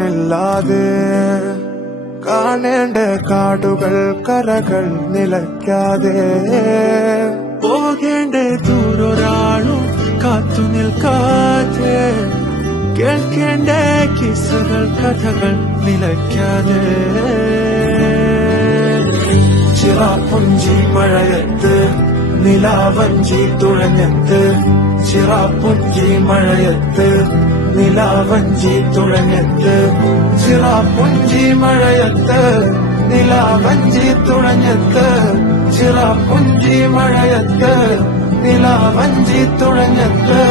വീണില്ലാതെ കാണേണ്ട കാടുകൾ കരകൾ നിലയ്ക്കാതെ പോകേണ്ട ദൂരൊരാളും കാത്തു നിൽക്കാതെ കേൾക്കേണ്ട കിസ്സകൾ കഥകൾ നിലയ്ക്കാതെ ചിറാപ്പുഞ്ചി മഴയത്ത് നിലാവഞ്ചി തുഴഞ്ഞത്ത് ചിറാപ്പുഞ്ചി മഴയത്ത് നിലാവഞ്ചി തുഴഞ്ഞത്ത് ചിറാപ്പുഞ്ചി മഴയത്ത് നിലാവഞ്ചി തുഴഞ്ഞത്ത് ചിറാപ്പുഞ്ചി മഴയത്ത് നിലാവഞ്ചി തുഴഞ്ഞത്ത്